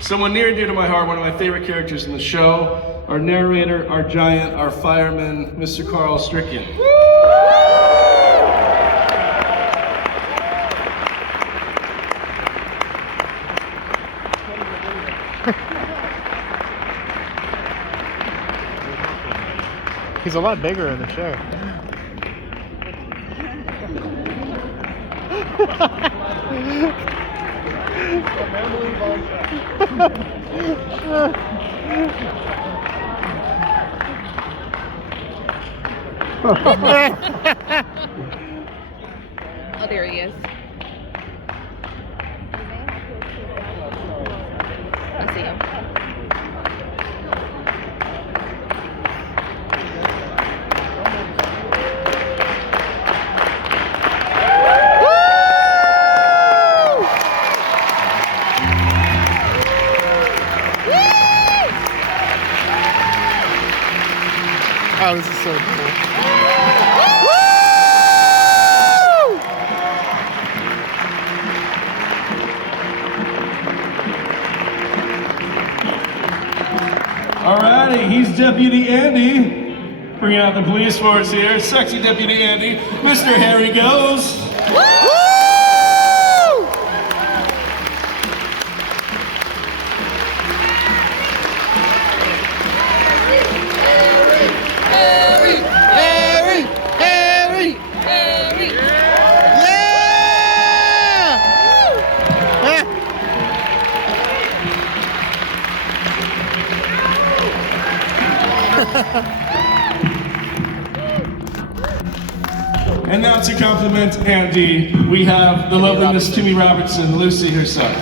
someone near and dear to my heart, one of my favorite characters in the show, our narrator, our giant, our fireman, Mr. Carel Struycken. He's a lot bigger in the show. Oh, there he is. I see him. Oh, this is so cool. Alrighty, he's Deputy Andy. Bringing out the police force here. Sexy Deputy Andy, Mr. Harry Goaz. And now to compliment Andy, we have the lovely Miss Kimmy Robertson, Lucy herself.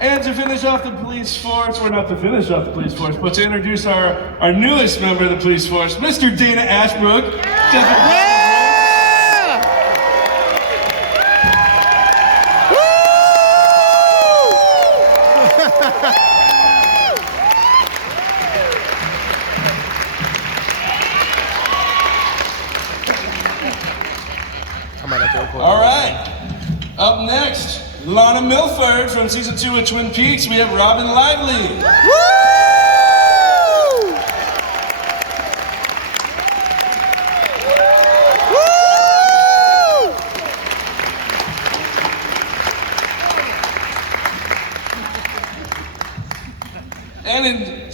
And to finish off the police force, or not to finish off the police force, but to introduce our newest member of the police force, Mr. Dana Ashbrook. All right, up next, Lana Milford from season 2 of Twin Peaks. We have Robyn Lively. And in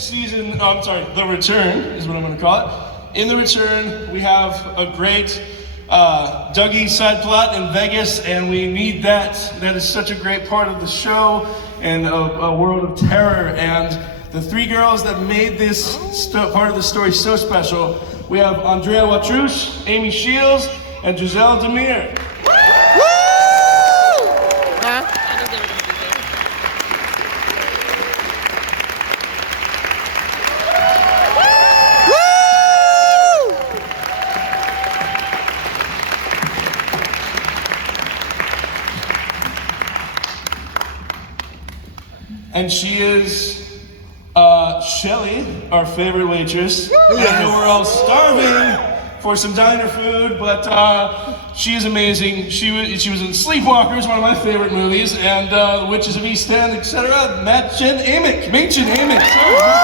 The Return is what I'm going to call it. In The Return, we have a great Dougie side plot in Vegas, and we need that. That is such a great part of the show and a world of terror. And the three girls that made this part of the story so special, we have Andrea Watrouse, Amy Shiels, and Giselle DaMier. And she is Shelly, our favorite waitress. Yes. I know we're all starving for some diner food, but she is amazing. She was in Sleepwalkers, one of my favorite movies, and The Witches of East End, etc. Mädchen, Amick. Sorry.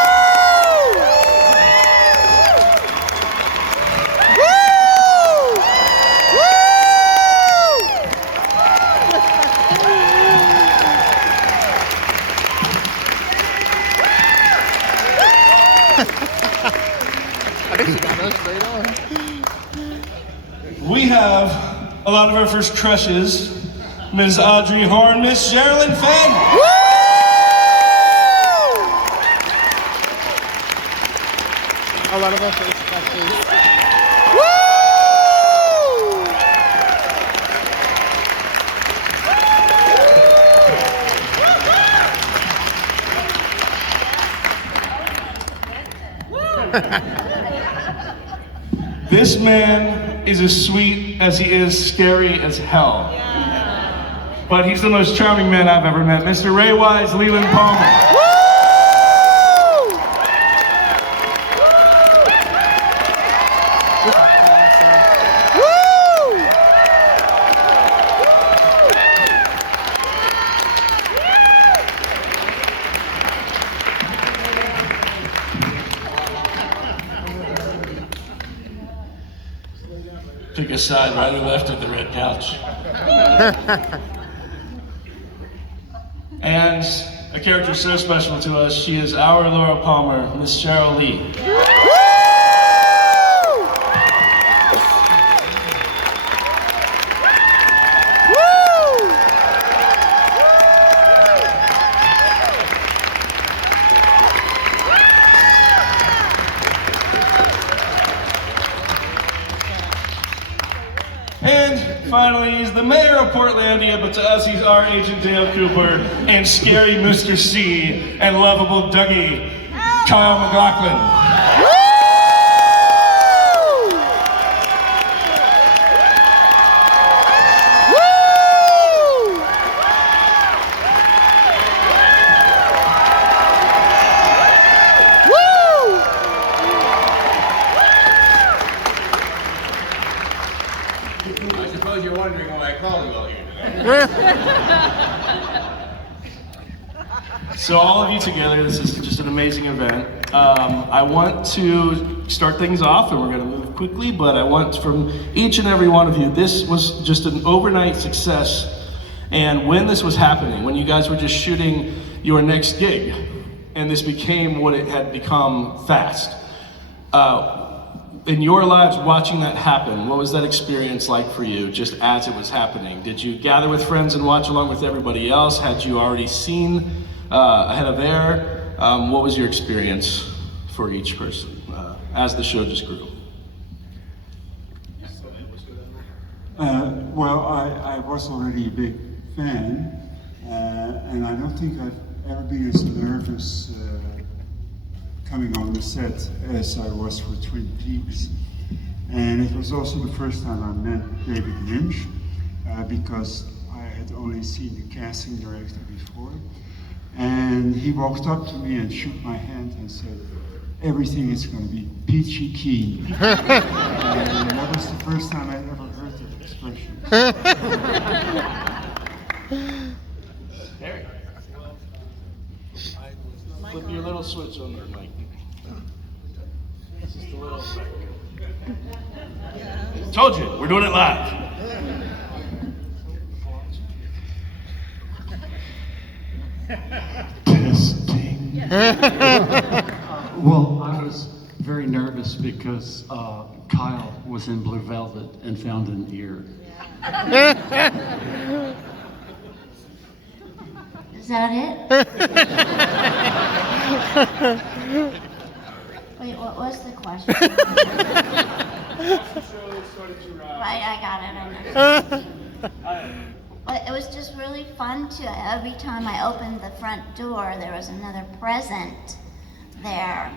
We have a lot of our first crushes. Ms. Audrey Horn, Miss Sherilyn Fenn. A lot of our first crushes. This man is as sweet as he is scary as hell. but he's the most charming man I've ever met. Mr. Ray Wise, Leland Palmer. Pick a side, right or left of the red couch. And a character so special to us, she is our Laura Palmer, Miss Sheryl Lee. And finally, he's the mayor of Portlandia, but to us, he's our Agent Dale Cooper, and scary Mr. C, and lovable Dougie, Kyle MacLachlan. I suppose you're wondering why I called you all here today. So all of you together, this is just an amazing event. I want to start things off, and we're going to move quickly, but I want from each and every one of you, this was just an overnight success. And when this was happening, when you guys were just shooting your next gig, and this became what it had become fast, in your lives, watching that happen, what was that experience like for you, just as it was happening? Did you gather with friends and watch along with everybody else? Had you already seen ahead of air? What was your experience for each person as the show just grew? Well, I was already a big fan, and I don't think I've ever been as nervous coming on the set as I was for Twin Peaks. And it was also the first time I met David Lynch, because I had only seen the casting director before. And he walked up to me and shook my hand and said, "Everything is going to be peachy keen." And that was the first time I ever heard that expression. Harry. Flip your little switch on there, Mike. This is the little thing. Told you, we're doing it live. Testing. Well, I was very nervous because Kyle was in Blue Velvet and found an ear. Is that it? Wait, what was the question? Right, I got it. But it was just really fun to, every time I opened the front door, there was another present there.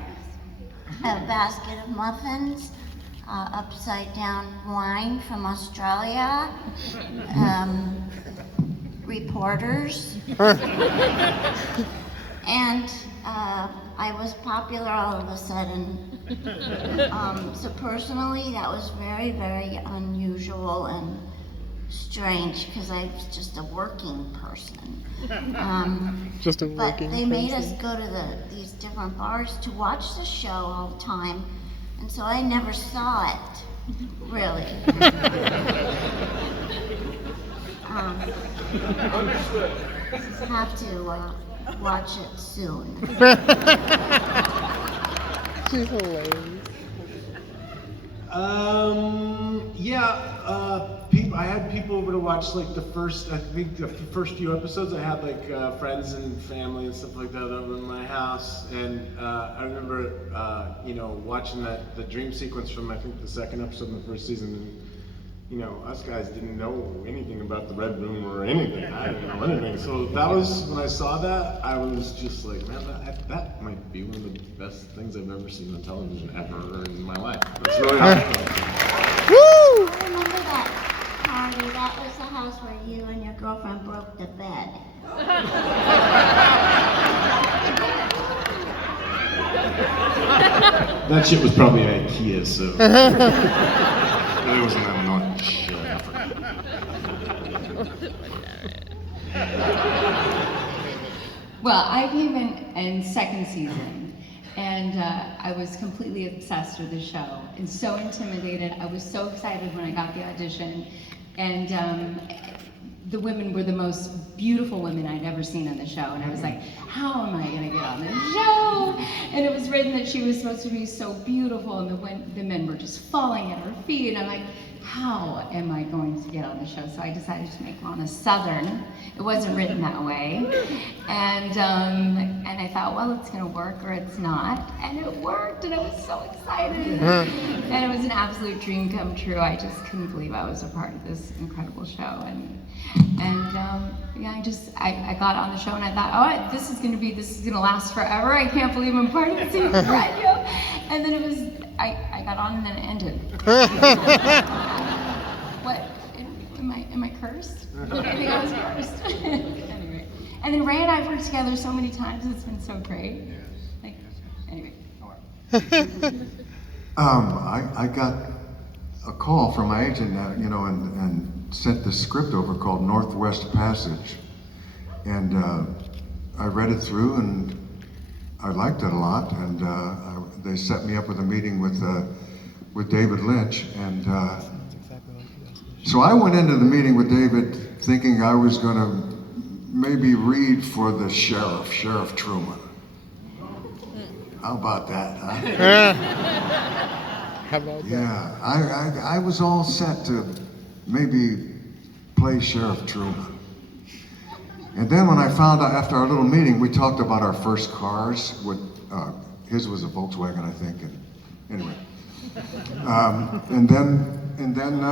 A basket of muffins, upside down wine from Australia, reporters, and I was popular all of a sudden. So personally, that was very, very unusual and strange, because I was just a working person. Just a But working they made us person. go to these different bars to watch the show all the time, and so I never saw it, really. Have to watch it soon. She's hilarious. I had people over to watch like the first few episodes. I had like friends and family and stuff like that over in my house, and I remember watching the dream sequence from I think the second episode in the first season. And, us guys didn't know anything about the Red Room or anything. I didn't know anything. So that was, when I saw that, I was just like, man, that might be one of the best things I've ever seen on television ever in my life. That's really awesome. I remember that Marty, that was the house where you and your girlfriend broke the bed. That shit was probably IKEA, so. There was an annoying shit. Well, I came in second season, and I was completely obsessed with the show and so intimidated. I was so excited when I got the audition, and the women were the most beautiful women I'd ever seen on the show, and I was like, how am I gonna get on this show? And it was written that she was supposed to be so beautiful, and the men were just falling at her feet, and I'm like, how am I going to get on the show? So I decided to make Lana Southern. It wasn't written that way. And I thought, well, it's gonna work or it's not. And it worked, and I was so excited. And it was an absolute dream come true. I just couldn't believe I was a part of this incredible show. And yeah, I got on the show and I thought, oh, this is gonna last forever. I can't believe I'm part of this radio. And then it was, I got on and then it ended. What? Am I cursed? I think I was cursed. Anyway. And then Ray and I have worked together so many times, it's been so great. Like, anyway. I got a call from my agent, and sent the script over called Northwest Passage. And I read it through and I liked it a lot. And they set me up with a meeting with David Lynch. And so I went into the meeting with David thinking I was gonna maybe read for the Sheriff Truman. How about that, huh? How about that? Yeah, I was all set to maybe play Sheriff Truman. And then when I found out, after our little meeting, we talked about our first cars. His was a Volkswagen, I think, and anyway. And then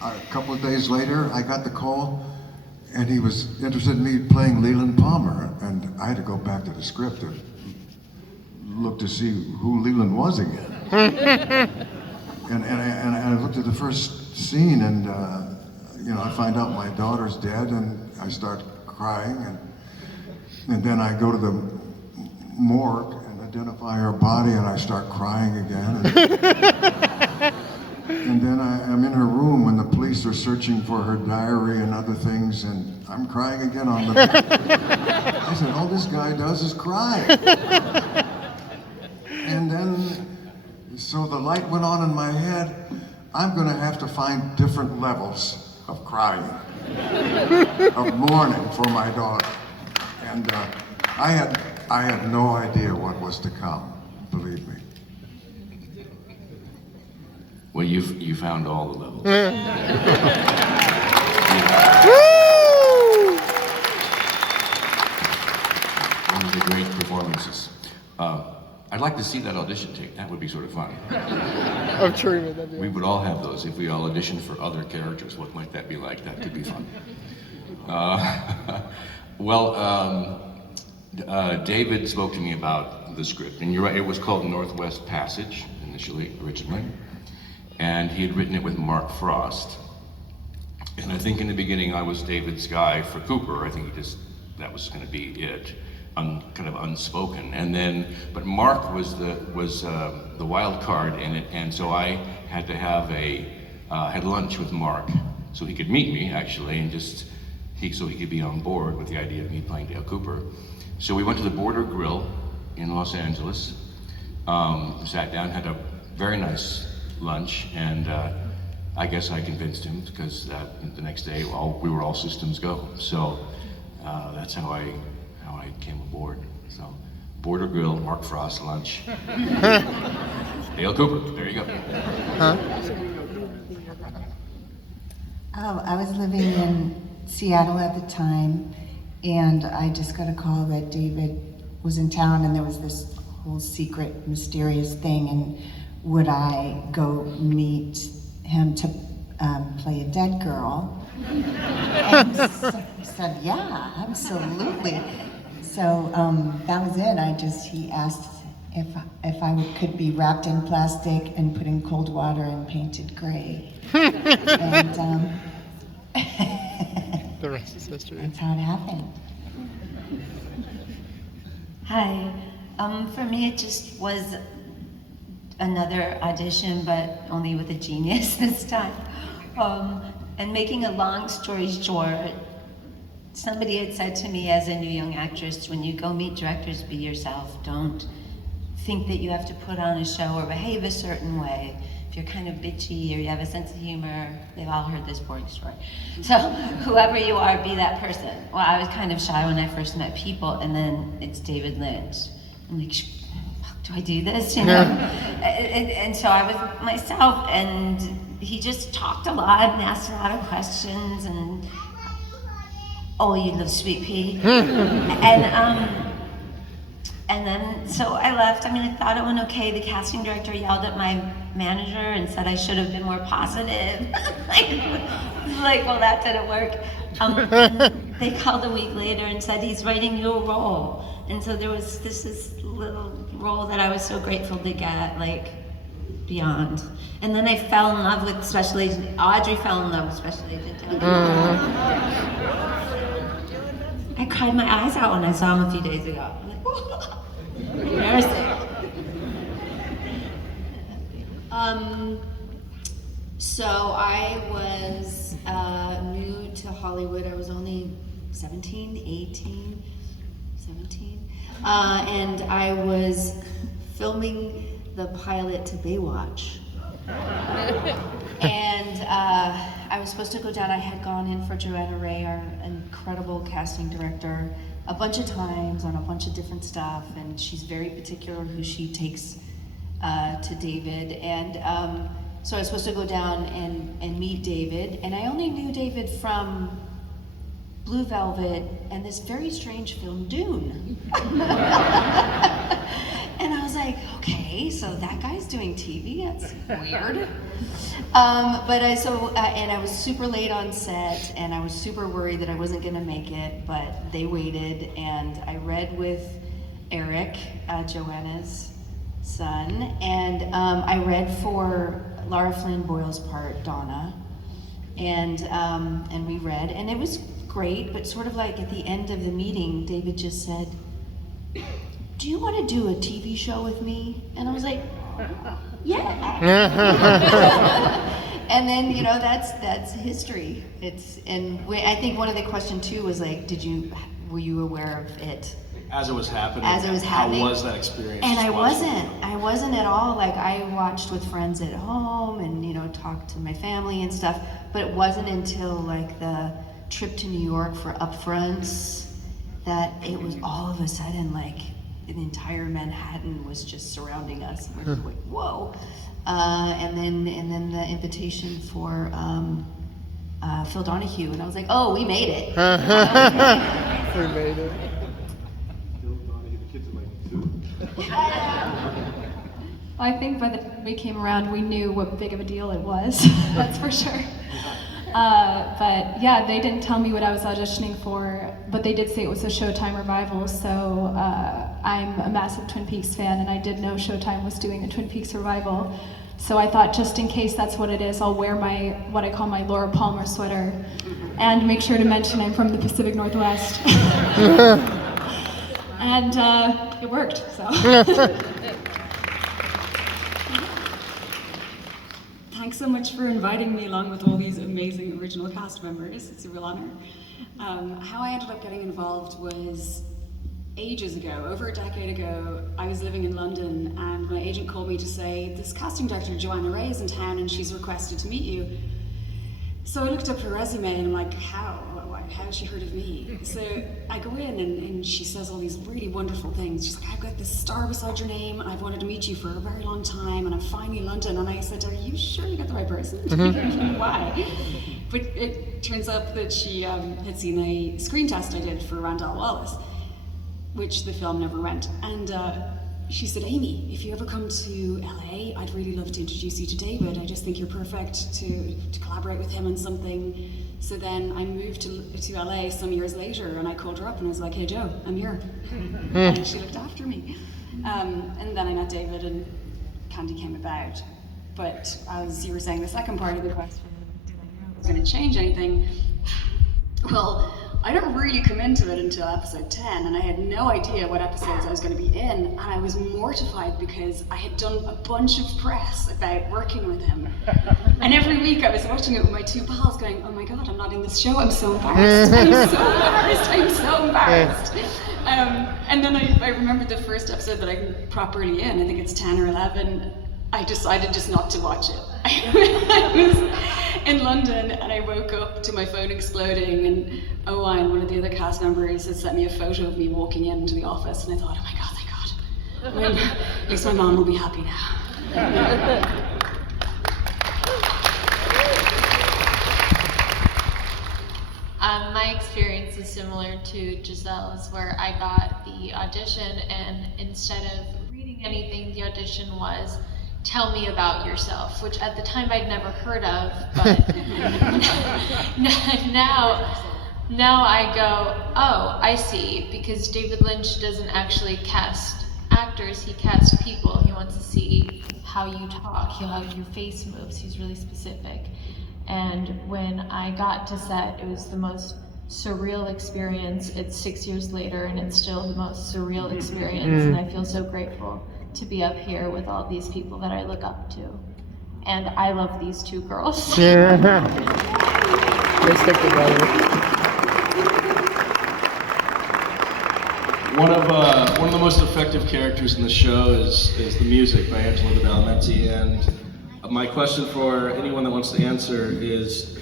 a couple of days later, I got the call, and he was interested in me playing Leland Palmer, and I had to go back to the script to look to see who Leland was again. And I looked at the first scene, and I find out my daughter's dead, and I start crying, and then I go to the morgue and identify her body, and I start crying again. And then I'm in her room when the police are searching for her diary and other things, and I'm crying again on the bed. I said, all this guy does is cry. And then, so the light went on in my head. I'm gonna have to find different levels of crying, of mourning for my daughter. And I had no idea what was to come, believe me. Well, you found all the levels. One of the great performances. I'd like to see that audition tape. That would be sort of fun. I'm sure that'd be We would all have those if we all auditioned for other characters. What might that be like? That could be fun. David spoke to me about the script, and you're right, it was called Northwest Passage originally, and he had written it with Mark Frost. And I think in the beginning I was David's guy for Cooper. I think that was going to be it. Kind of unspoken, and then, but Mark was the wild card in it, and so I had to have had lunch with Mark so he could meet me actually, and so he could be on board with the idea of me playing Dale Cooper. So we went to the Border Grill in Los Angeles, sat down, had a very nice lunch, and I guess I convinced him because the next day we were all systems go. So that's how I came aboard. So, Border Grill, Mark Frost lunch. Dale Cooper, there you go. I was living in Seattle at the time, and I just got a call that David was in town, and there was this whole secret, mysterious thing, and would I go meet him to play a dead girl? And he said, yeah, absolutely. So that was it. He asked if I could be wrapped in plastic and put in cold water and painted gray. And The rest is history. that's how it happened. Hi. For me, it just was another audition, but only with a genius this time. And making a long story short, somebody had said to me as a new young actress, when you go meet directors, be yourself. Don't think that you have to put on a show or behave a certain way. If you're kind of bitchy or you have a sense of humor, they've all heard this boring story. So whoever you are, be that person. Well, I was kind of shy when I first met people, and then it's David Lynch. I'm like, do I do this? You know? And so I was myself, and he just talked a lot and asked a lot of questions, and oh, you little sweet pea. And then, so I left. I mean, I thought it went okay. The casting director yelled at my manager and said I should have been more positive. like, well, that didn't work. They called a week later and said, he's writing you a role. And so there was this little role that I was so grateful to get, like, beyond. And then I fell in love with Special Agent, Audrey fell in love with Special Agent Tony. I cried my eyes out when I saw him a few days ago. I'm like, whoa. Embarrassing. So I was new to Hollywood. I was only 17, 18, 17. And I was filming the pilot to Baywatch. And I was supposed to go down. I had gone in for Joanna Ray, our incredible casting director, a bunch of times on a bunch of different stuff, and she's very particular who she takes to David. And so I was supposed to go down and meet David, and I only knew David from Blue Velvet and this very strange film, Dune. And I was like, okay, so that guy's doing TV, that's weird. And I was super late on set, and I was super worried that I wasn't gonna make it, but they waited, and I read with Eric, Joanna's son, and I read for Lara Flynn Boyle's part, Donna, and we read, and it was great, but sort of like at the end of the meeting, David just said, do you want to do a TV show with me? And I was like, yeah. And then, you know, that's history. I think one of the questions too was like, were you aware of it? As it was happening. As it was happening. How was that experience? And I wasn't at all. Like, I watched with friends at home and, you know, talked to my family and stuff, but it wasn't until like the trip to New York for upfronts that it was all of a sudden like, the entire Manhattan was just surrounding us. We were like, whoa. And then the invitation for Phil Donahue, and I was like, oh, we made it. We made it. Phil Donahue, the kids are like, I think by the time we came around, we knew what big of a deal it was. That's for sure. But yeah, they didn't tell me what I was auditioning for, but they did say it was a Showtime revival, so I'm a massive Twin Peaks fan, and I did know Showtime was doing a Twin Peaks revival. So I thought, just in case that's what it is, I'll wear what I call my Laura Palmer sweater, and make sure to mention I'm from the Pacific Northwest. And it worked, so. Thanks so much for inviting me along with all these amazing original cast members. It's a real honor. How I ended up getting involved was ages ago, over a decade ago. I was living in London, and my agent called me to say, this casting director, Joanna Ray, is in town and she's requested to meet you. So I looked up her resume and I'm like, how has she heard of me? So I go in and she says all these really wonderful things. She's like, I've got this star beside your name and I've wanted to meet you for a very long time and I'm finally in London. And I said, are you sure you got the right person? Why? But it turns out that she had seen a screen test I did for Randall Wallace, which the film never went. And she said, Amy, if you ever come to LA, I'd really love to introduce you to David. I just think you're perfect to collaborate with him on something. So then I moved to LA some years later, and I called her up and I was like, hey Joe, I'm here. And she looked after me. And then I met David and Candy came about. But as you were saying, the second part of the question, did I know it was going to change anything? Well, I didn't really come into it until episode 10, and I had no idea what episodes I was going to be in, and I was mortified because I had done a bunch of press about working with him. And every week I was watching it with my two pals going, oh my god, I'm not in this show, I'm so embarrassed, I'm so embarrassed. And then I remembered the first episode that I'm properly in, I think it's 10 or 11, I decided just not to watch it. I was in London and I woke up to my phone exploding, and Owen, one of the other cast members, had sent me a photo of me walking into the office, and I thought, oh my god, thank god. At least my mom will be happy now. My experience is similar to Giselle's, where I got the audition, and instead of reading anything, the audition was, tell me about yourself, which at the time I'd never heard of, but now I go, oh, I see, because David Lynch doesn't actually cast actors, he casts people. He wants to see how you talk, how your face moves. He's really specific. And when I got to set, it was the most surreal experience. It's 6 years later, and it's still the most surreal experience, and I feel so grateful to be up here with all these people that I look up to. And I love these two girls. Yeah. They stick together. One of the most effective characters in the show is the music by Angelo Badalamenti, and my question for anyone that wants to answer is,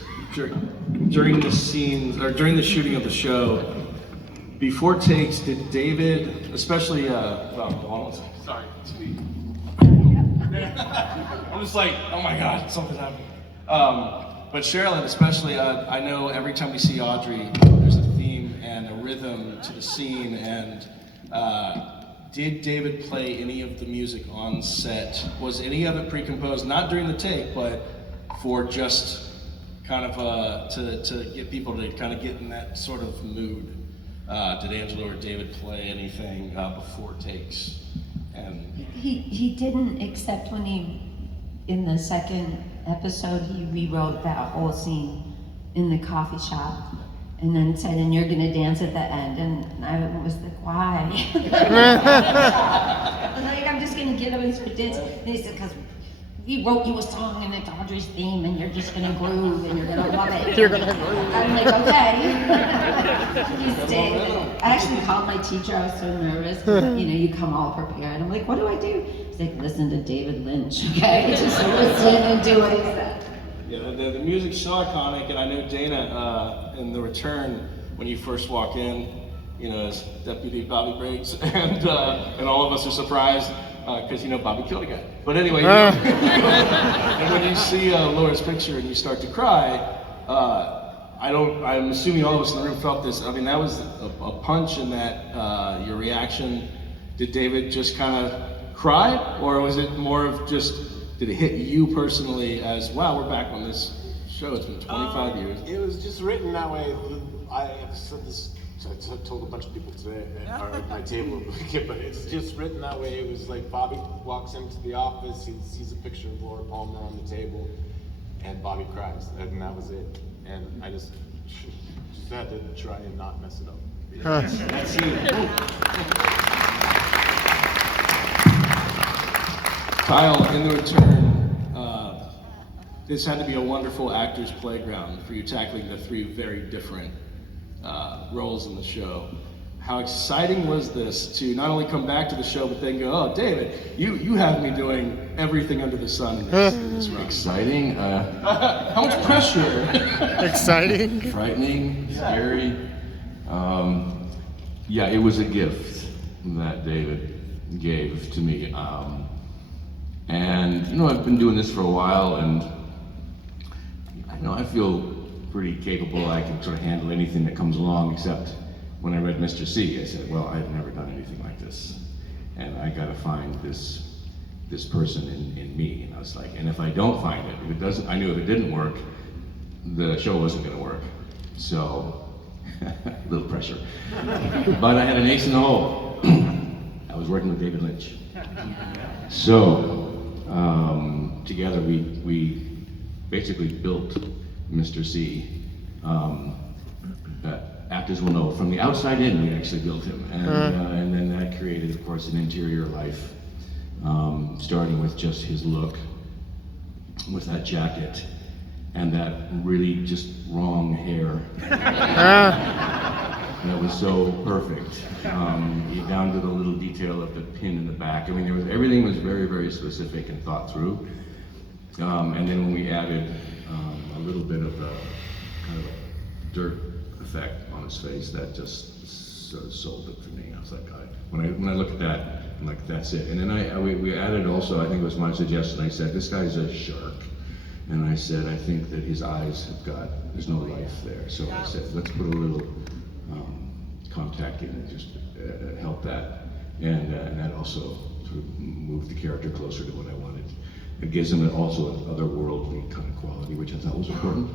during the scenes, or during the shooting of the show, before takes, did David, especially, sorry. I'm just like, oh my god, something's happening. But Sherilyn, especially, I know every time we see Audrey, there's a theme and a rhythm to the scene, and did David play any of the music on set? Was any of it pre-composed, not during the take, but for just kind of to get people to kind of get in that sort of mood? Did Angelo or David play anything before takes? And he didn't, except when in the second episode, he rewrote that whole scene in the coffee shop, and then said, and you're gonna dance at the end, and I was like, why? I was like, I'm just gonna get up and start dancing. And he said, because we wrote you a song and it's Audrey's theme, and you're just gonna groove and you're gonna love it. You're gonna groove. I'm like, okay. He stayed. I actually called my teacher. I was so nervous. You come all prepared. I'm like, what do I do? He's like, listen to David Lynch, okay? Just listen and do what he said. yeah, the music's so iconic, and I know Dana in The Return, when you first walk in, as Deputy Bobby Briggs, and all of us are surprised because Bobby killed a guy. But anyway, and when you see Laura's picture and you start to cry, I'm assuming all of us in the room felt this. I mean, that was a punch in that your reaction. Did David just kind of cry, or was it more of just, did it hit you personally as, wow, we're back on this show, it's been 25 years? It was just written that way. I have said this, I told a bunch of people today at my table, but it's just written that way. It was like Bobby walks into the office, he sees a picture of Laura Palmer on the table, and Bobby cries, and that was it. And I just had to try and not mess it up. That's Kyle, in The Return, this had to be a wonderful actor's playground for you, tackling the three very different roles in the show. How exciting was this to not only come back to the show, but then go, oh, David, you have me doing everything under the sun in this run. Exciting? How much pressure? Exciting? Frightening, scary. Yeah, it was a gift that David gave to me. And I've been doing this for a while, and I feel pretty capable. I can sort of handle anything that comes along, except when I read Mr. C, I said, well, I've never done anything like this. and I got to find this person in me. And I was like, and if I don't find it, if it doesn't, I knew if it didn't work, the show wasn't going to work. So, a little pressure. But I had an ace in the hole. I was working with David Lynch. So, together we basically built Mr. C. Actors will know, from the outside in, we actually built him. And then that created, of course, an interior life, starting with just his look, with that jacket, and that really just wrong hair. That was so perfect. Down to the little detail of the pin in the back. I mean, everything was very, very specific and thought through. And then when we added a little bit of a kind of a dirt effect on his face, that just sort of sold it for me. I was like, when I look at that, I'm like, that's it. And then we added also, I think it was my suggestion, I said, this guy's a shark. And I said, I think that his eyes there's no life there. So I said, let's put a little contact in and just help that. And that also sort of moved the character closer to what I wanted. It gives him also an otherworldly kind of quality, which I thought was important.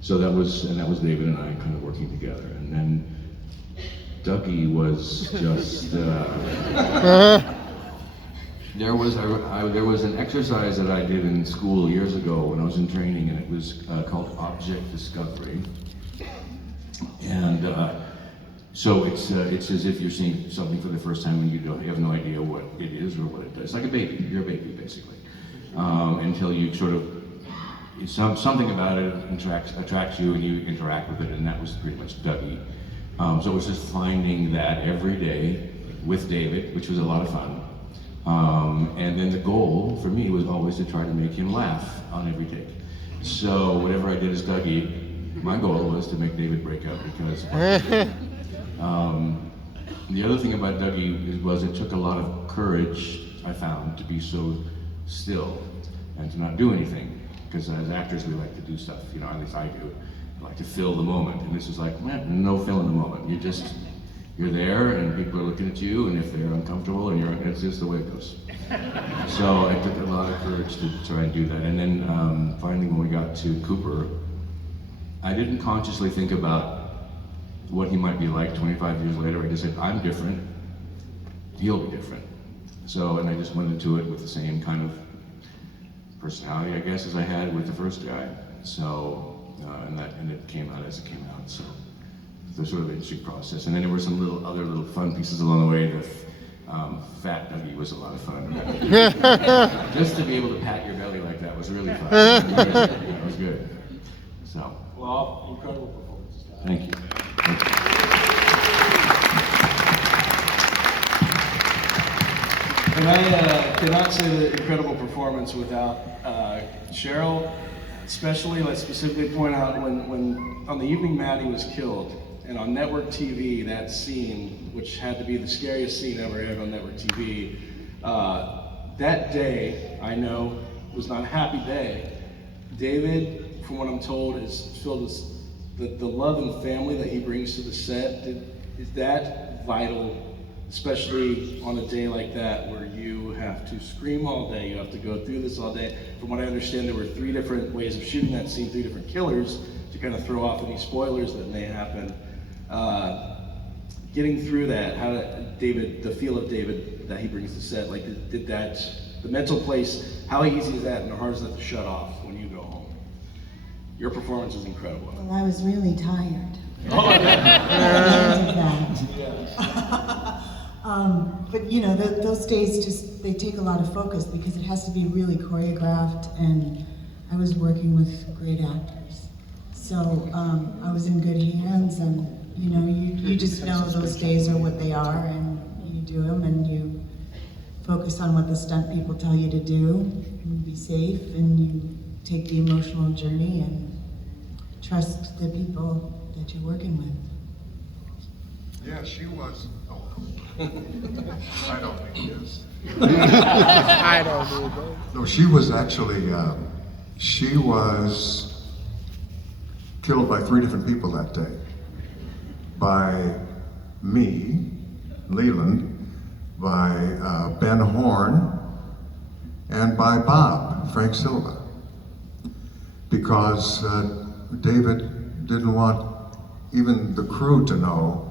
So that was David and I kind of working together. And then Dougie was just, there was an exercise that I did in school years ago when I was in training, and it was called object discovery. And so it's as if you're seeing something for the first time and you have no idea what it is or what it does. It's like a baby. You're a baby, basically, until you sort of something about it attracts you and you interact with it, and that was pretty much Dougie. So it was just finding that every day with David, which was a lot of fun. And then the goal for me was always to try to make him laugh on every take. So whatever I did as Dougie, my goal was to make David break out because the other thing about Dougie was it took a lot of courage, I found, to be so still and to not do anything. Because as actors, we like to do stuff, at least I do. I like to fill the moment. And this was like, no filling the moment. You're there and people are looking at you, and if they're uncomfortable, and it's just the way it goes. So it took a lot of courage to try and do that. And then finally when we got to Cooper, I didn't consciously think about what he might be like 25 years later. I just said, I'm different, he'll be different. So, and I just went into it with the same kind of personality, I guess, as I had with the first guy. So, and it came out as it came out. So, it was sort of an interesting process. And then there were some other little fun pieces along the way. The fat Dougie was a lot of fun. Just to be able to pat your belly like that was really fun. It was good. So. Well, incredible performance. Thank you. And I cannot say the incredible performance without Sheryl, especially. Let's specifically point out when on the evening Maddie was killed, and on network TV, that scene, which had to be the scariest scene ever aired on network TV, that day, I know, was not a happy day. David, from what I'm told, is filled with the love and family that he brings to the set. Is that vital? Especially on a day like that where you have to scream all day, you have to go through this all day. From what I understand, there were 3 different ways of shooting that scene, 3 different killers to kind of throw off any spoilers that may happen. Getting through that, how did David, the feel of David that he brings to set, like did that, the mental place, how easy is that and how hard is that to shut off when you go home? Your performance is incredible. Well, I was really tired. Oh, but those days they take a lot of focus because it has to be really choreographed, and I was working with great actors. So I was in good hands, and you just know those days are what they are, and you do them, and you focus on what the stunt people tell you to do, and be safe, and you take the emotional journey and trust the people that you're working with. Yeah, she was. Oh. I don't need this. I don't need this. No, she was actually, she was killed by 3 different people that day. By me, Leland, by Ben Horn, and by Bob, Frank Silva. Because David didn't want even the crew to know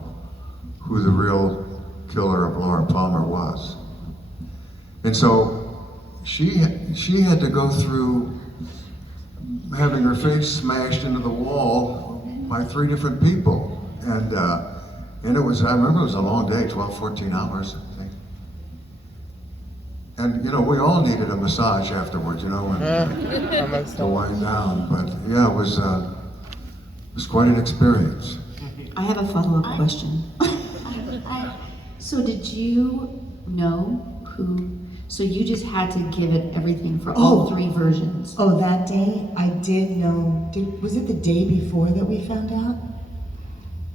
who the real killer of Laura Palmer was. And so she had to go through having her face smashed into the wall by 3 different people. And it was, I remember it was a long day, 12, 14 hours, I think. And you know, we all needed a massage afterwards, you know, and, to wind down. But yeah, it was quite an experience. I have a follow-up question. So did you know who, so you just had to give it everything for all 3 versions? Oh, that day, I did know, was it the day before that we found out?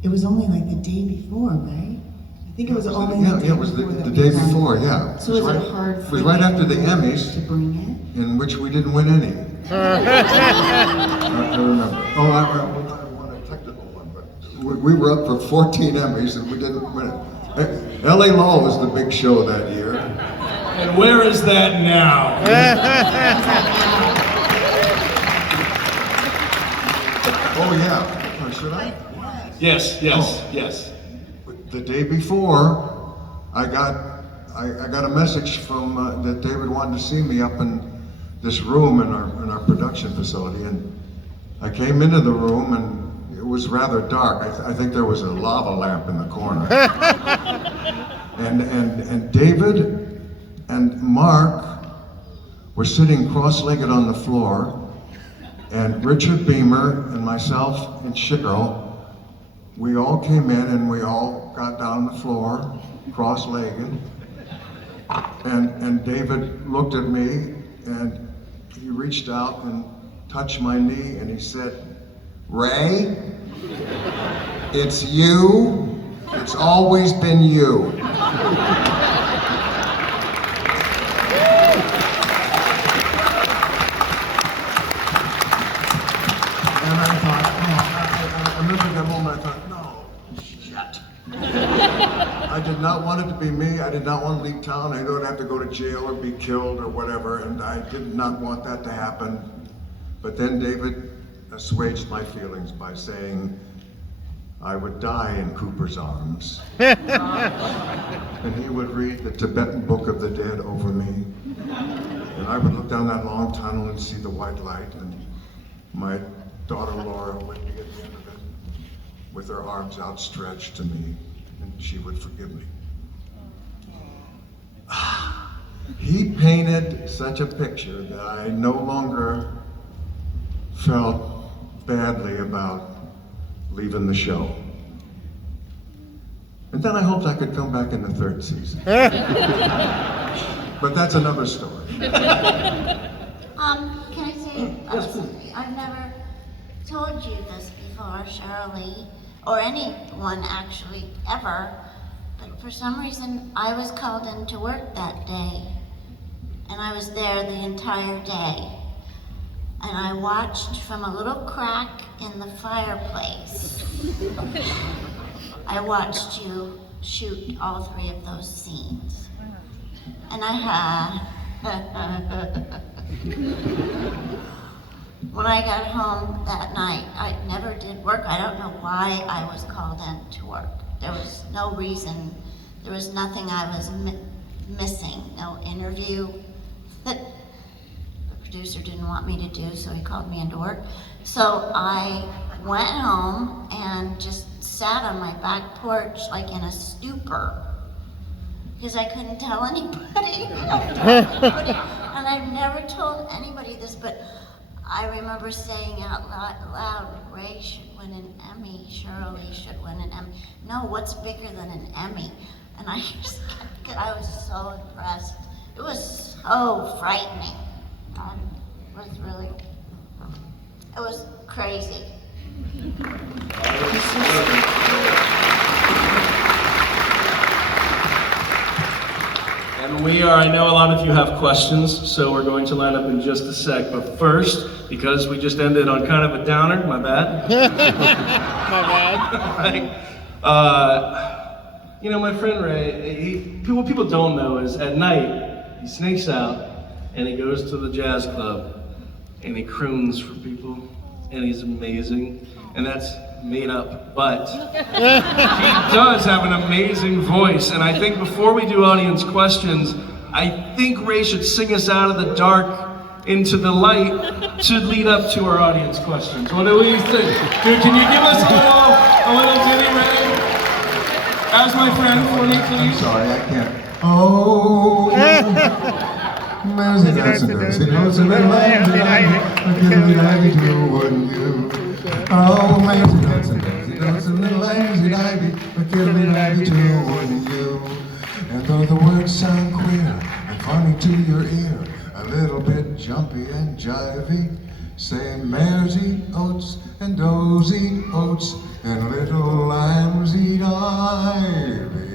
It was only like the day before, right? I think it was only the day it was the day before, yeah. So was it hard It was right after the Emmys, to bring it? in which we didn't win any. I remember. Oh, I won a technical one, but we were up for 14 Emmys and we didn't win it. L.A. Law was the big show that year. And where is that now? Oh yeah, should I? Yes. The day before, I got a message from that David wanted to see me up in this room in our production facility, and I came into the room and it was rather dark. I think there was a lava lamp in the corner. and David and Mark were sitting cross-legged on the floor, and Richard Beamer and myself and Sheryl, we all came in and we all got down on the floor, cross-legged, and David looked at me and he reached out and touched my knee and he said, "Ray, it's you. It's always been you." And I thought, I remember that moment, I thought, no, shit. I did not want it to be me. I did not want to leave town. I don't have to go to jail or be killed or whatever, and I did not want that to happen. But then David assuaged my feelings by saying I would die in Cooper's arms. And he would read the Tibetan Book of the Dead over me. And I would look down that long tunnel and see the white light, and my daughter Laura would be at the end of it with her arms outstretched to me, and she would forgive me. He painted such a picture that I no longer felt badly about leaving the show. And then I hoped I could come back in the 3rd season. But that's another story. Can I say something? I've never told you this before, Shirley, or anyone actually, ever. But for some reason, I was called into work that day. And I was there the entire day. And I watched from a little crack in the fireplace. I watched you shoot all 3 of those scenes. And I had... When I got home that night, I never did work. I don't know why I was called in to work. There was no reason. There was nothing I was missing. No interview that the producer didn't want me to do, so he called me into work. So I went home and just sat on my back porch like in a stupor because I couldn't tell anybody. And I've never told anybody this, but I remember saying out loud, Ray should win an Emmy, Shirley should win an Emmy. No, what's bigger than an Emmy? And I just kept, I was so impressed. It was so frightening. It was really, it was crazy. And we are, I know a lot of you have questions, so we're going to line up in just a sec. But first, because we just ended on kind of a downer, my bad. My bad. Right. You know, my friend Ray, what people don't know is at night, he sneaks out and he goes to the jazz club and he croons for people and he's amazing. And that's made up, but he does have an amazing voice. And I think before we do audience questions, I think Ray should sing us out of the dark into the light to lead up to our audience questions. What do we think? Dude, can you give us a little ditty, Ray? As my friend for me, please. I'm sorry, I can't. Oh, Mercy, wouldn't you? Oh, Mercy, little lazy ivy, but kill me ivy too, wouldn't you? And though the words sound queer and funny to your ear, a little bit jumpy and jivey, say mares eat oats and does eat oats and little lambs eat ivy.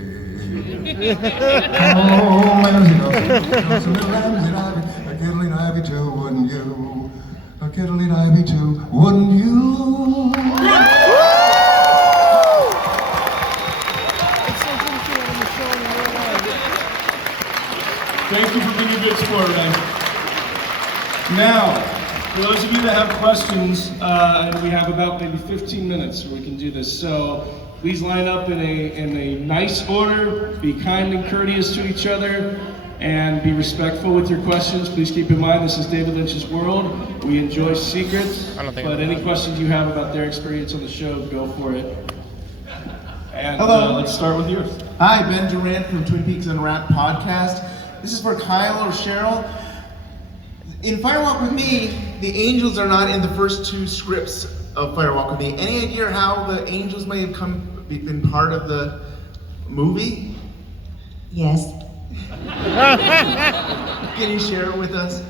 Oh, mares eat oats and little lambs eat ivy, a kittle eat ivy too, wouldn't you? A kittle eat ivy too, wouldn't you? Thank you for being a good sport, Ray. Now, for those of you that have questions, we have about maybe 15 minutes where we can do this. So please line up in a nice order, be kind and courteous to each other, and be respectful with your questions. Please keep in mind this is David Lynch's world. We enjoy secrets, but any questions you have about their experience on the show, go for it. And let's start with yours. Hi, Ben Durant from Twin Peaks Unwrapped podcast. This is for Kyle or Sheryl. In Fire Walk With Me, the angels are not in the first two scripts of Fire Walk With Me. Any idea how the angels may have been part of the movie? Yes. Can you share it with us?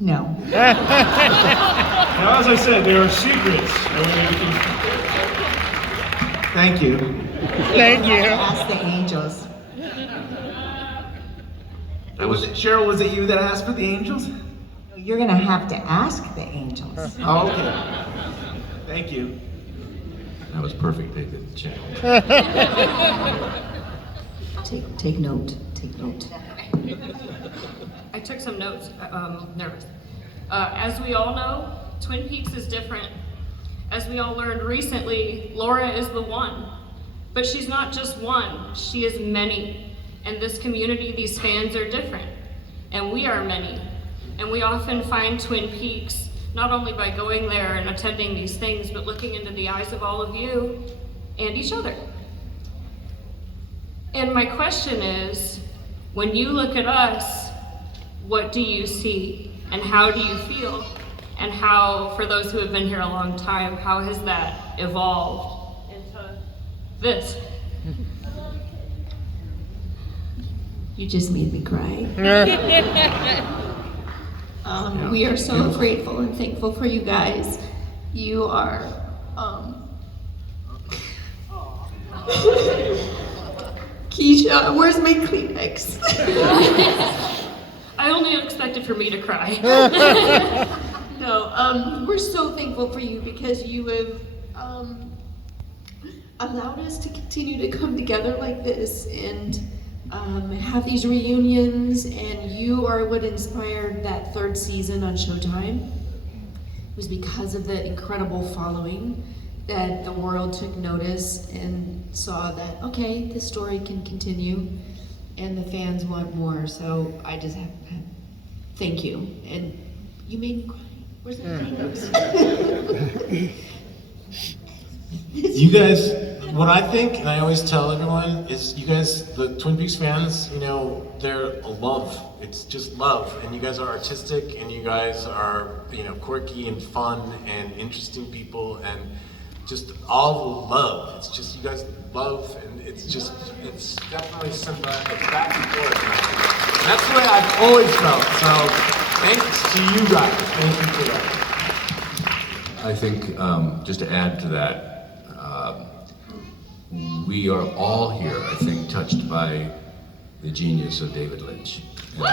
No. Now, as I said, there are secrets. Thank you. Thank you. Ask the angels. Sheryl, was it you that asked for the angels? You're gonna have to ask the angels. Oh, okay. Thank you. That was perfect, David. Check. Take note. Take note. I took some notes. Nervous. As we all know, Twin Peaks is different. As we all learned recently, Laura is the one. But she's not just one, she is many. In this community, these fans are different, and we are many. And we often find Twin Peaks, not only by going there and attending these things, but looking into the eyes of all of you and each other. And my question is, when you look at us, what do you see? And how do you feel? And how, for those who have been here a long time, how has that evolved into this? You just made me cry. We are so grateful and thankful for you guys. You are, Keisha, where's my Kleenex? I only expected for me to cry. No, we're so thankful for you because you have allowed us to continue to come together like this and have these reunions, and you are what inspired that third season on Showtime. It was because of the incredible following that the world took notice and saw that, okay, this story can continue and the fans want more. So I just have thank you. And you made me cry. Where's my Kleenex? You guys, what I think, and I always tell everyone, is you guys, the Twin Peaks fans, you know, they're love. It's just love. And you guys are artistic, and you guys are, you know, quirky and fun and interesting people, and just all love. It's just, you guys love, and it's just, it's definitely simple. It's back and forth. And that's the way I've always felt. So thanks to you guys. Thank you for that. I think, just to add to that, we are all here, I think, touched by the genius of David Lynch. And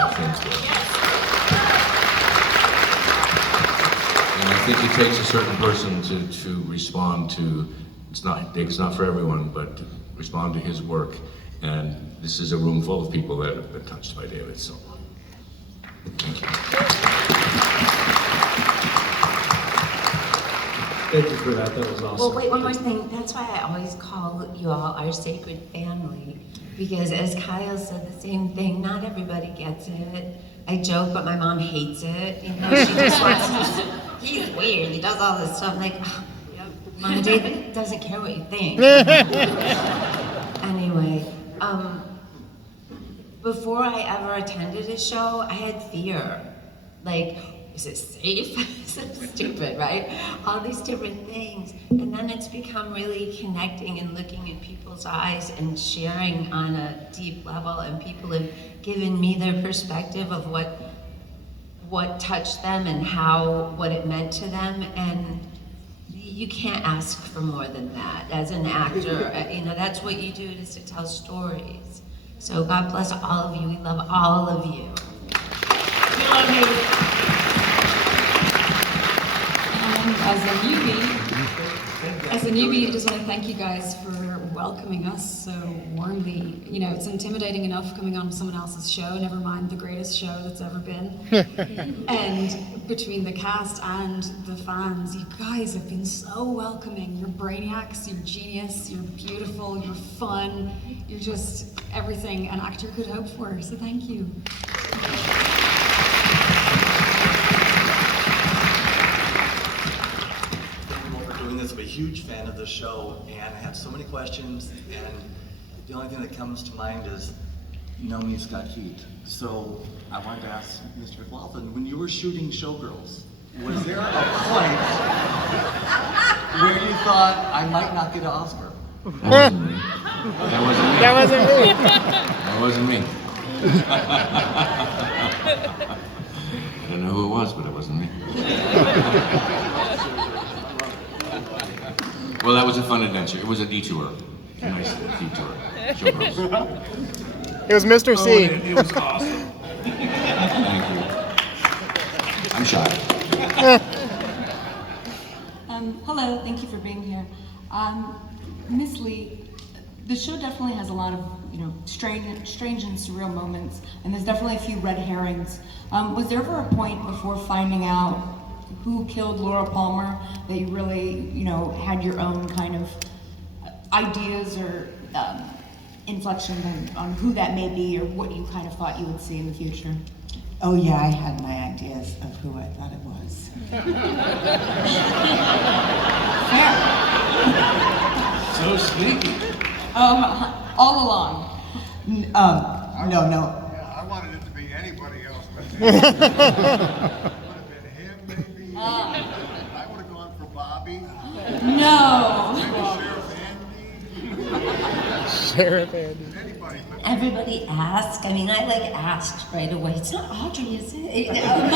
I think it takes a certain person to respond to, it's not for everyone, but respond to his work. And this is a room full of people that have been touched by David, so thank you. Thank you for that, that was awesome. Well, wait, one more thing. That's why I always call you all our sacred family. Because as Kyle said the same thing, not everybody gets it. I joke, but my mom hates it. You know, she just wants to, he's weird, he does all this stuff. I'm like, oh, Mom, David doesn't care what you think. Anyway, before I ever attended a show, I had fear. Like, is it safe? So stupid, right? All these different things. And then it's become really connecting and looking in people's eyes and sharing on a deep level, and people have given me their perspective of what touched them and what it meant to them, and you can't ask for more than that. As an actor, you know, that's what you do, is to tell stories. So God bless all of you. We love all of you. We love you. As a newbie, I just want to thank you guys for welcoming us so warmly. You know, it's intimidating enough coming on someone else's show, never mind the greatest show that's ever been. And between the cast and the fans, you guys have been so welcoming. You're brainiacs, you're genius, you're beautiful, you're fun, you're just everything an actor could hope for, so thank you. I'm a huge fan of the show, and I have so many questions, and the only thing that comes to mind is, no me's got heat. So I wanted to ask Mr. MacLachlan, when you were shooting Showgirls, was there a point where you thought, I might not get an Oscar? That wasn't me. That wasn't me. That wasn't me. I don't know who it was, but it wasn't me. Well, that was a fun adventure. It was a detour. A nice detour. Showgirls. It was Mr. C. It was awesome. Thank you. I'm shy. Hello, thank you for being here. Miss Lee, the show definitely has a lot of, you know, strange and surreal moments, and there's definitely a few red herrings. Was there ever a point before finding out who killed Laura Palmer that you really, you know, had your own kind of ideas or inflection on who that may be, or what you kind of thought you would see in the future? Oh yeah, I had my ideas of who I thought it was. So sneaky. All along. No. I wanted it to be anybody else. I would have gone for Bobby. No. Sheriff Andy. Everybody asked. I mean, I asked right away. It's not Audrey, is it? You know,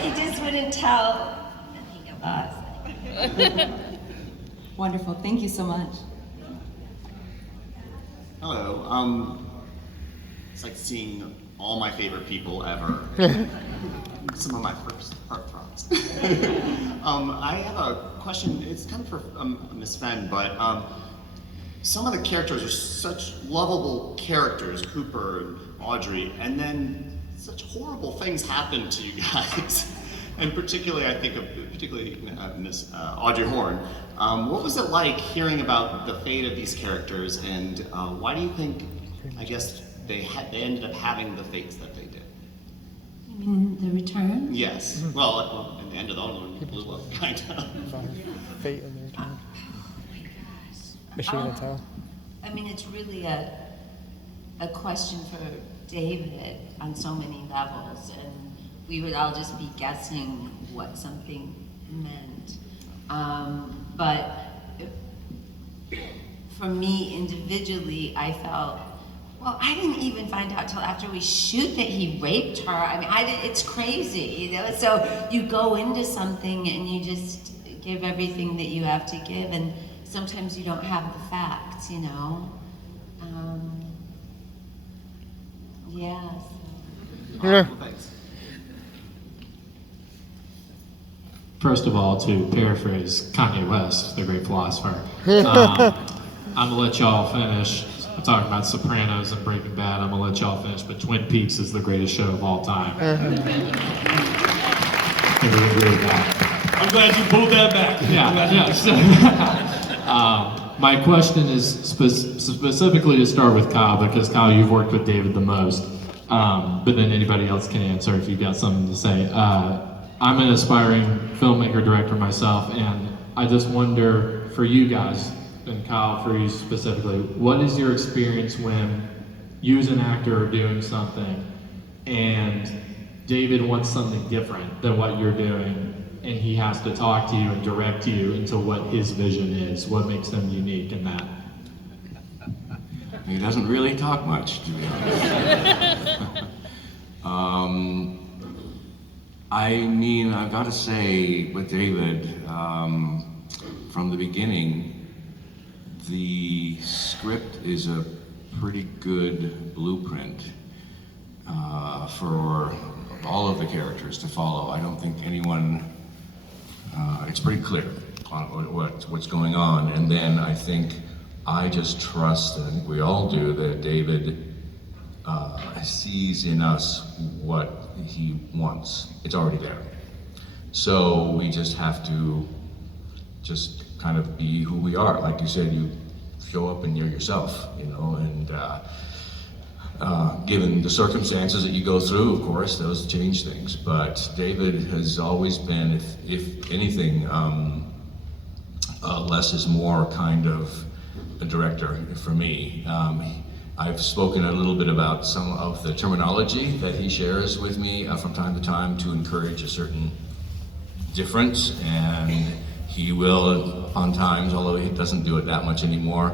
he just wouldn't tell anything of us. Wonderful. Thank you so much. Hello. It's like seeing all my favorite people ever. Some of my first heartthrobs. I have a question. It's kind of for Miss Fenn, but some of the characters are such lovable characters, Cooper and Audrey, and then such horrible things happen to you guys. And particularly, I think of Miss Audrey Horne. What was it like hearing about the fate of these characters, and why do you think, I guess, they ended up having the fates that they did? You mean the return? Yes. Well, at the end of the other one, it blew up, kind of. Fate in their turn. Machine and tell. I mean, it's really a question for David on so many levels, and we would all just be guessing what something meant. But for me individually, I felt, well, I didn't even find out till after we shoot that he raped her. I mean, it's crazy, you know? So you go into something and you just give everything that you have to give, and sometimes you don't have the facts, you know? Yeah. Thanks. First of all, to paraphrase Kanye West, the great philosopher, I'm gonna let y'all finish. I'm talking about Sopranos and Breaking Bad. I'm gonna let y'all finish, but Twin Peaks is the greatest show of all time. Can we agree with that? I'm glad you pulled that back. Yeah. My question is specifically to start with Kyle, because Kyle, you've worked with David the most, but then anybody else can answer if you've got something to say. I'm an aspiring filmmaker, director myself, and I just wonder for you guys, and Kyle, for you specifically, what is your experience when you as an actor are doing something and David wants something different than what you're doing, and he has to talk to you and direct you into what his vision is? What makes them unique in that? He doesn't really talk much, to be honest. I mean, I've got to say, with David, from the beginning, the script is a pretty good blueprint for all of the characters to follow. I don't think anyone, it's pretty clear on what's going on. And then I think I just trust, and I think we all do, that David sees in us what he wants. It's already there. So we just have to just kind of be who we are. Like you said, you show up and you're yourself, you know, and given the circumstances that you go through, of course, those change things. But David has always been, if anything, less is more kind of a director for me. I've spoken a little bit about some of the terminology that he shares with me from time to time to encourage a certain difference, and he will, on times, although he doesn't do it that much anymore,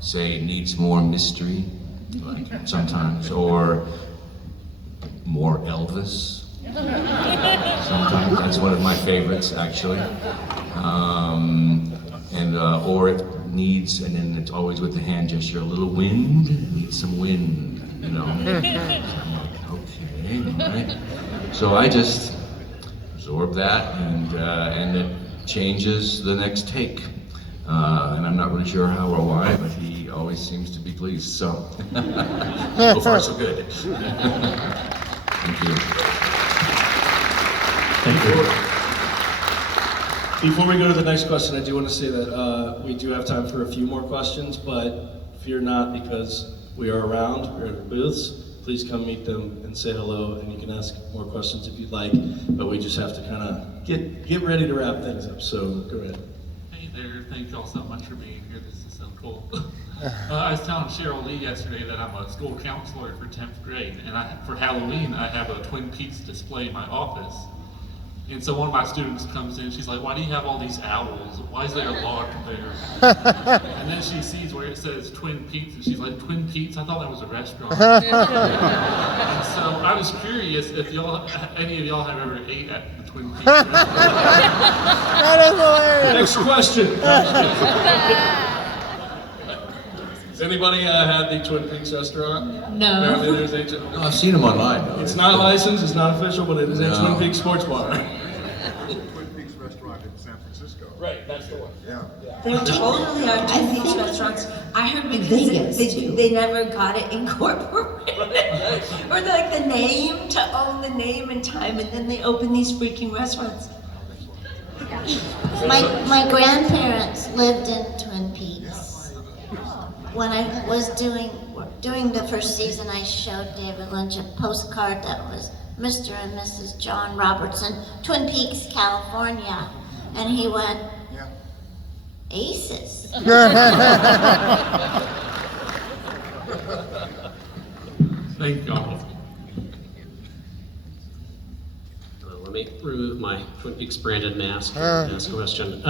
say it needs more mystery, like sometimes, or more Elvis. Sometimes that's one of my favorites, actually. Or it needs, and then it's always with the hand gesture, a little wind, needs some wind, you know. So I'm like, okay, all right. So I just absorb that, and it changes the next take. And I'm not really sure how or why, but he always seems to be pleased, so. So far, so good. Thank you. Thank you. Before we go to the next question, I do want to say that we do have time for a few more questions, but fear not, because we are around, we're at the booths. Please come meet them and say hello, and you can ask more questions if you'd like, but we just have to kind of get ready to wrap things up, so go ahead. Hey there, thank y'all so much for being here. This is so cool. I was telling Sheryl Lee yesterday that I'm a school counselor for 10th grade, and for Halloween I have a Twin Peaks display in my office. And so one of my students comes in, she's like, why do you have all these owls? Why is there a log there? And then she sees where it says Twin Peaks, and she's like, Twin Peaks? I thought that was a restaurant. And so I was curious if any of y'all have ever ate at the Twin Peaks restaurant. That is hilarious. Next question. Has anybody had the Twin Peaks restaurant? No. Apparently there's I've seen them online. It's not licensed, it's not official, but it is a Twin Peaks sports bar. Twin Peaks restaurant in San Francisco. Right, that's the one. Yeah. They totally are Twin Peaks restaurants. I heard because they never got it incorporated. Or like the name, to own the name in time, and then they open these freaking restaurants. My grandparents lived in Twin Peaks. When I was doing the first season, I showed David Lynch a postcard that was Mr. and Mrs. John Robertson, Twin Peaks, California. And he went, Aces. Thank y'all. Let me remove my Twin Peaks branded mask and ask a question.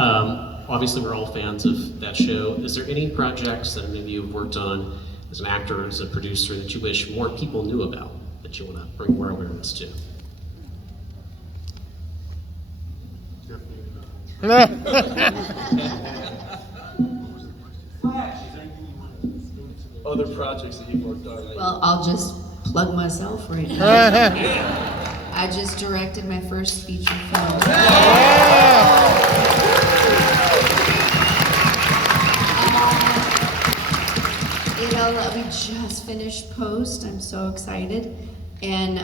Obviously, we're all fans of that show. Is there any projects that maybe you've worked on as an actor, as a producer, that you wish more people knew about, that you want to bring more awareness to? Other projects that you've worked on. Well, I'll just plug myself right now. I just directed my first feature film. Well, we just finished post. I'm so excited. And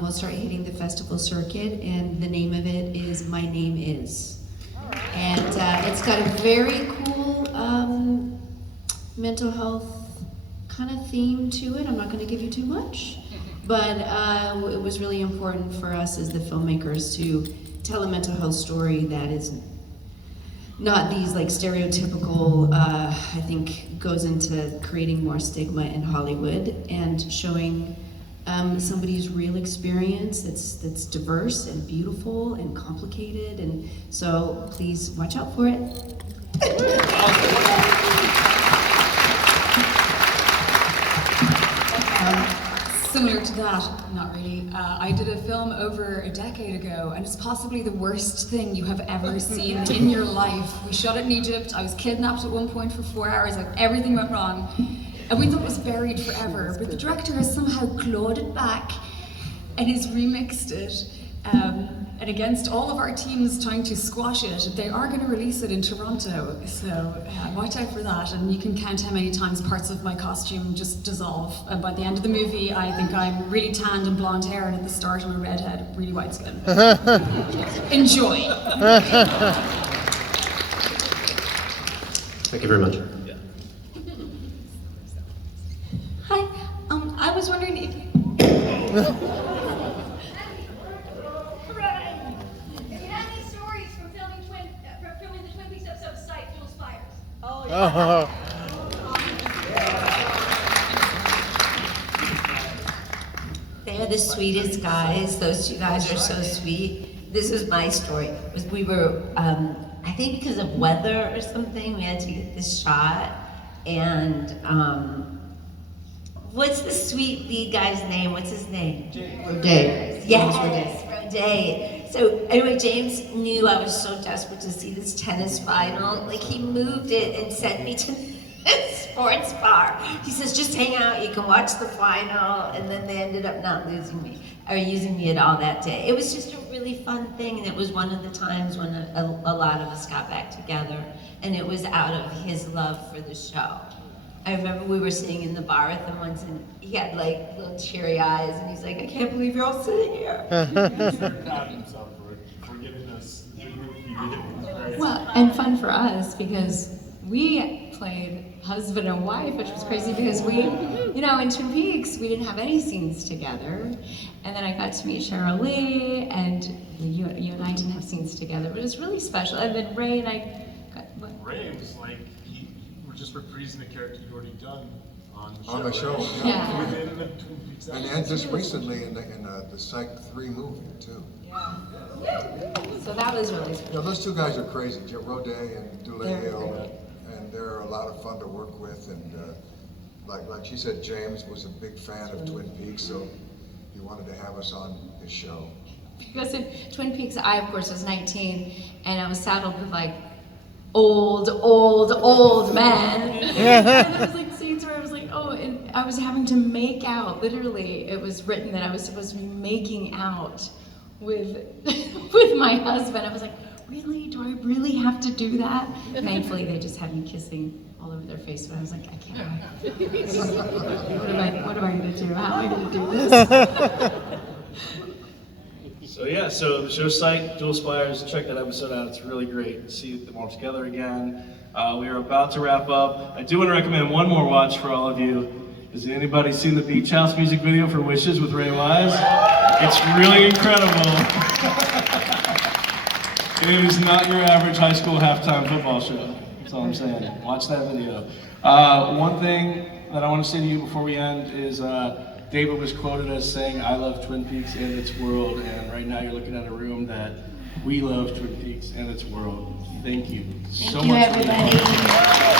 we'll start hitting the festival circuit, and the name of it is My Name Is. And it's got a very cool mental health kind of theme to it. I'm not going to give you too much, but it was really important for us as the filmmakers to tell a mental health story that is not these like stereotypical, I think goes into creating more stigma in Hollywood and showing somebody's real experience that's diverse and beautiful and complicated, and so please watch out for it. Similar to that, not really. I did a film over a decade ago, and it's possibly the worst thing you have ever seen in your life. We shot it in Egypt. I was kidnapped at one point for 4 hours. Like, everything went wrong. And we thought it was buried forever, but the director has somehow clawed it back and has remixed it. And against all of our teams trying to squash it, they are going to release it in Toronto. So watch out for that, and you can count how many times parts of my costume just dissolve. And by the end of the movie, I think I'm really tanned and blonde hair, and at the start I'm a redhead, really white skin. Enjoy. Thank you very much. Hi, I was wondering if you... Hooray! Do you have any stories from filming the Twin Peaks episode Sight, Jules Fires? Oh, yeah. They're the sweetest guys. Those two guys are so sweet. This was my story. We were, I think because of weather or something, we had to get this shot. And what's the sweet lead guy's name? What's his name? Rodé. Yes, Rodé. So anyway, James knew I was so desperate to see this tennis final. Like, he moved it and sent me to a sports bar. He says, just hang out, you can watch the final. And then they ended up not using me at all that day. It was just a really fun thing, and it was one of the times when a lot of us got back together, and it was out of his love for the show. I remember we were sitting in the bar with him once, and he had like little cheery eyes, and he's like, I can't believe you're all sitting here. He's very proud of himself for giving us the group he did. Well, and fun for us because we played husband and wife, which was crazy because we, you know, in Twin Peaks, we didn't have any scenes together. And then I got to meet Sherilyn, and you and I didn't have scenes together, but it was really special. And then Ray and I got, what? Ray was like, we're just reprising the character you already done on the show. On the show, right? yeah. Within the Twin Peaks And just recently in the Psych 3 movie, too. So that was really special. You know, those two guys are crazy, Rodé and Dooley, and they're a lot of fun to work with. And like she said, James was a big fan of Twin Peaks, so he wanted to have us on his show. Because in Twin Peaks, I, of course, was 19, and I was saddled with, like, old man. And there was, like, scenes where I was like, oh, and I was having to make out, literally, it was written that I was supposed to be making out with my husband. I was like, really? Do I really have to do that? Thankfully, they just had me kissing all over their face, but I was like, I can't. What am I gonna do? How am I gonna do this? So yeah, so the show's Sight, Dual Spires, check that episode out. It's really great to see them all together again. We are about to wrap up. I do want to recommend one more watch for all of you. Has anybody seen the Beach House music video for Wishes with Ray Wise? It's really incredible. It is not your average high school halftime football show. That's all I'm saying. Watch that video. One thing that I want to say to you before we end is David was quoted as saying, I love Twin Peaks and its world, and right now you're looking at a room that we love Twin Peaks and its world. Thank you so much. Thank you, everybody.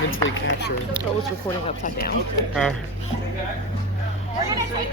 mentally captured. I was recording upside down. We're gonna take